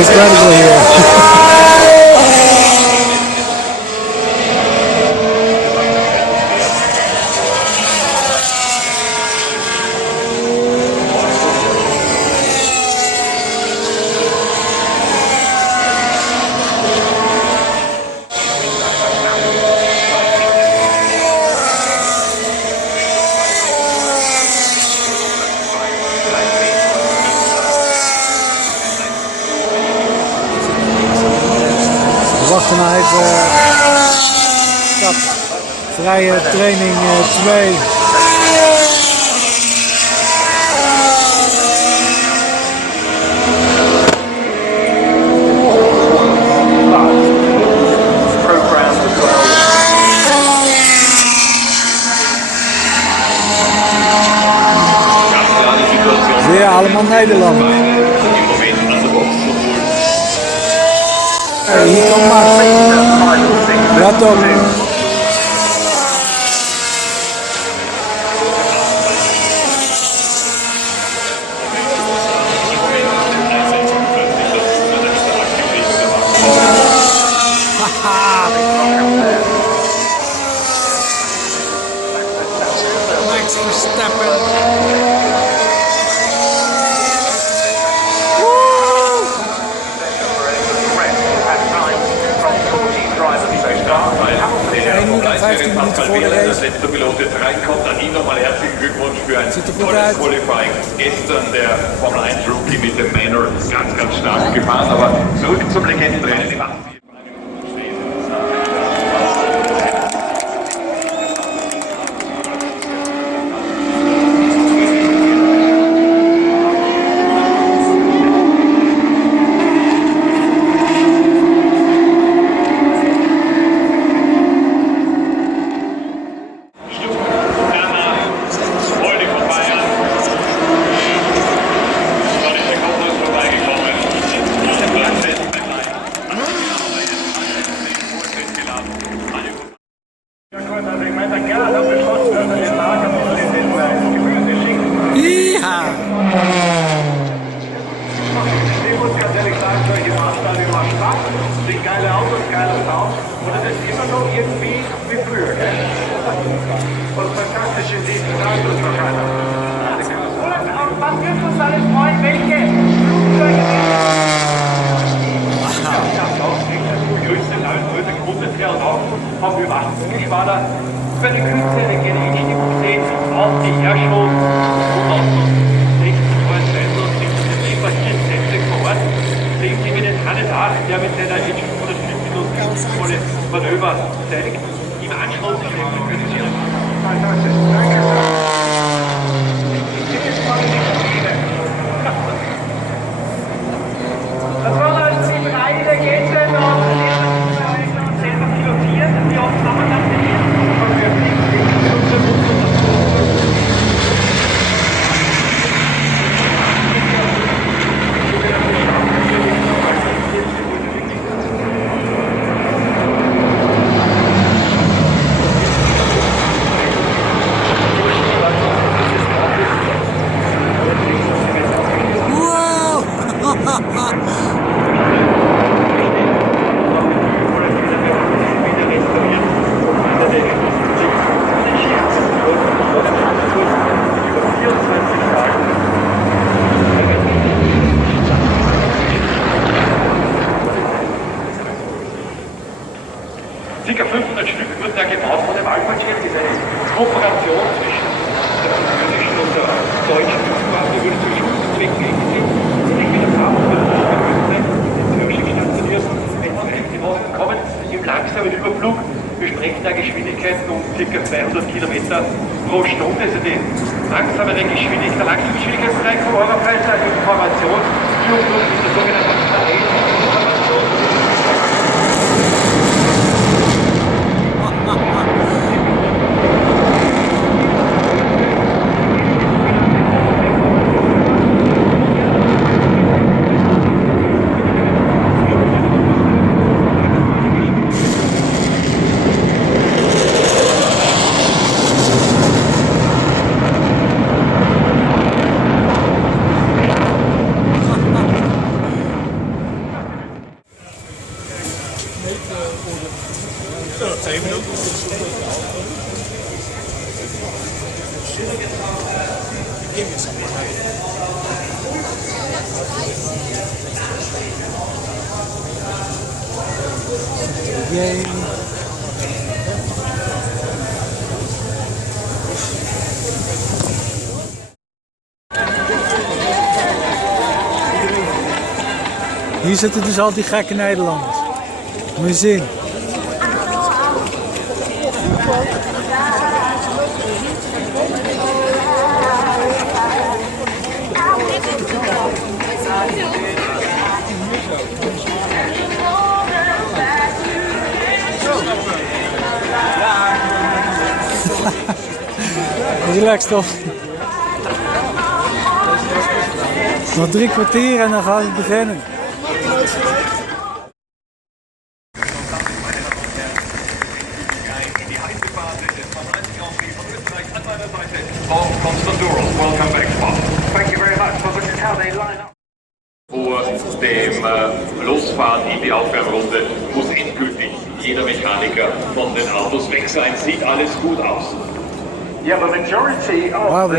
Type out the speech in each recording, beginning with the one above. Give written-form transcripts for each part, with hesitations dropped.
incredible here. We wachten nou even stap. Vrije training 2. Weer allemaal Nederland. Hier komt Max. Ja toch. Max Verstappen. Das letzte Pilot jetzt reinkommt, an ihn nochmal herzlichen Glückwunsch für ein tolles Qualifying. Gestern der Formel 1 Rookie mit dem Manor ganz stark gefahren, aber zurück zum Legendenrennen. Sind geile Autos, geile Sound und es ist immer noch irgendwie wie früher, gell? Und fantastische Autos wahrscheinlich. Und was wirst du uns alles freuen? Welche Flugzeuge? Die größte Landgröße, Grundeswehr und auch vom Überwachungsgeschwader. Für eine Kühlzelle geht die Stimmung sehen, auch die Airshows, sehen Sie, wie den Hannes Haas, der mit seiner Hitch oder Minuten Manöver zeigt. Im Anschluss können Sie das war also die drei Legenden und selber pilotieren, wie oft haben wir das nicht? Ca. 500 Stück wird da gebaut von dem Alpha-Jet, das ist eine Kooperation zwischen der französischen und der deutschen Luftwaffe, wurde zu Schulzwecken eingesetzt. Ich bin der Fahrer für den Zürich stationiert, wenn Sie die Wochen kommen, im langsamen Überflug. Wir sprechen da Geschwindigkeiten um ca. 200 Kilometer pro Stunde, also die langsamere Geschwindigkeit, der langsamste Geschwindigkeitsbereich vom Europreis, also Information, Überflug ist der sogenannte Information. Jee. Hier zitten dus al die gekke Nederlanders. Moet je zien. Relax toch? Nog 3 kwartier en dan gaat het beginnen. Welcome back, Bob. Thank you very much. Well, this is how they line up. Vor dem Losfahren in die Aufwärmrunde muss endgültig jeder Mechaniker von den Autos weg sein. Sieht alles gut aus. Yeah, the majority of Wow,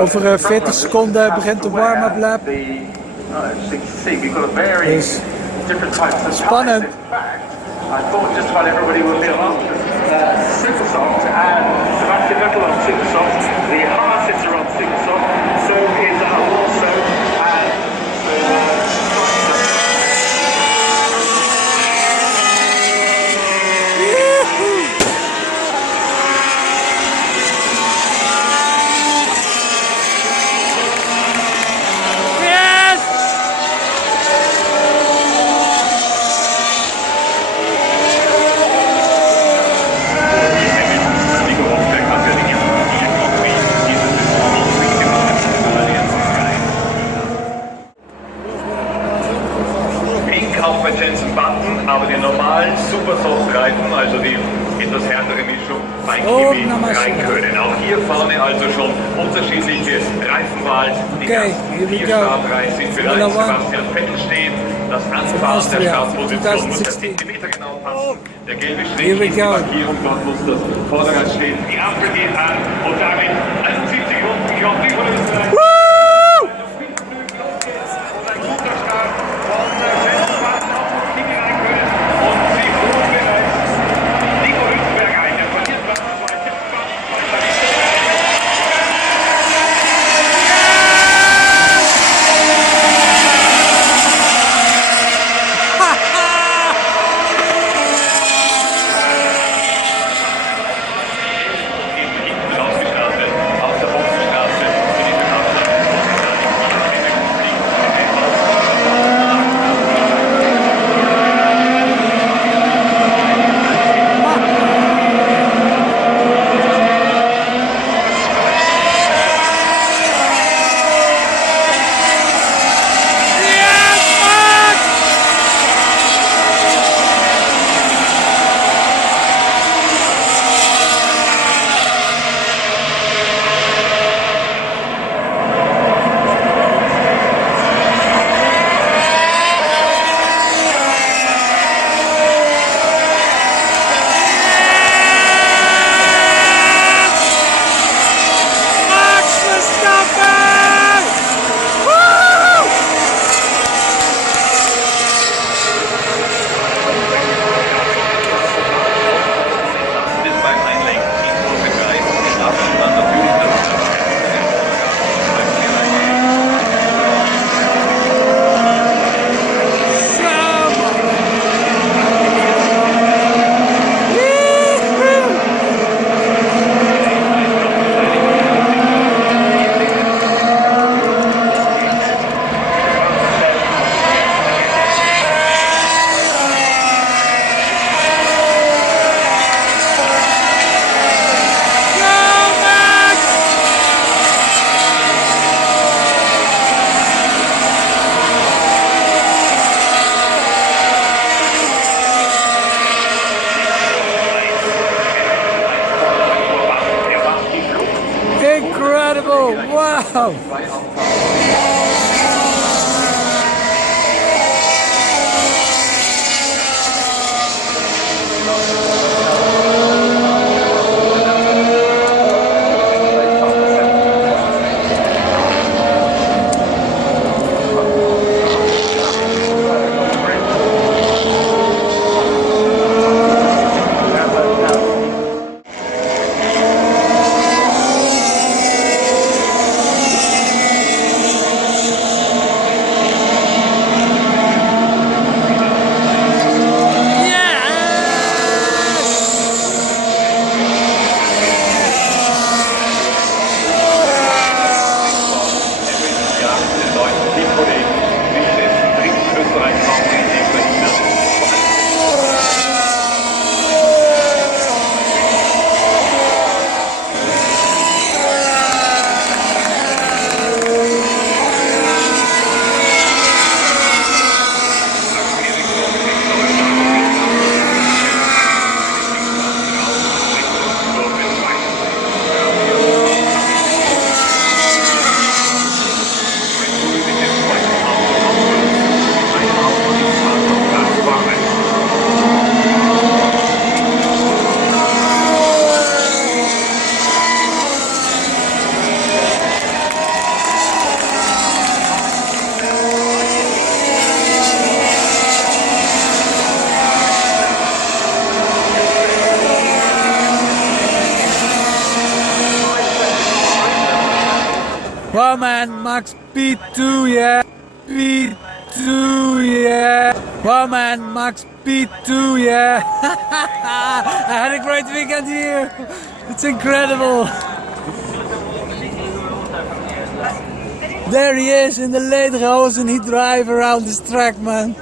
over 40 seconden begint de warm-up lap. Dus spannend. I thought just about everybody would be on Supersoft and Sebastian Vettel on Supersoft. The Haas are on Supersoft. So is also aber die normalen Supersoft-Reifen, also die etwas härtere Mischung, bei Kimi rein können. Auch hier vorne also schon unterschiedliche Reifenwahl. Die ersten 4 Startreihen sind bereits. Sebastian Vettel steht. Das Anfahren der Startposition muss der Zentimeter genau passen. Der gelbe Strich ist die Markierung, dort muss das Vorderrad stehen. Die Ampel geht an und damit 71 Runden. Ich hoffe, die wurde das vielleicht. Wow! man, Max P2, yeah. P2, yeah. Wow, man, Max P2, yeah. I had a great weekend here. It's incredible. There he is in the lederhosen. He drives around this track, man.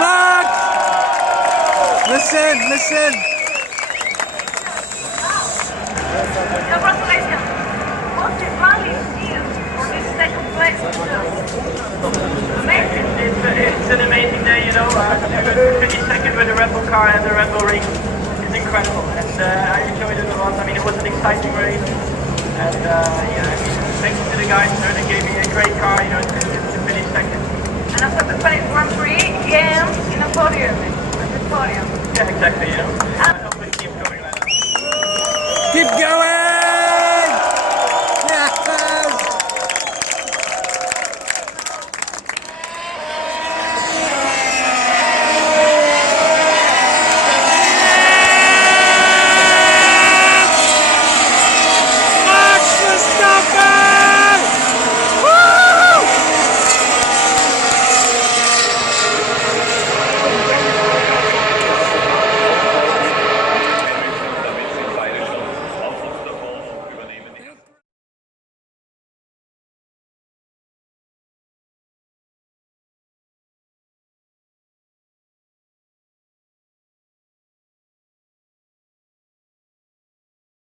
Max! Listen, listen. Congratulations. What's the rally here for this second place? Amazing. It's an amazing day, you know. To finish second with the Red Bull car and the Red Bull ring is incredible, and I enjoyed it a lot. I mean, it was an exciting race, and yeah, I mean, thanks to the guys, you know, they gave me a great car, you know, to finish second. And after the Spanish Grand Prix, again in a podium. At the podium. Yeah, exactly. You know. I hope it keeps going like that. Keep going!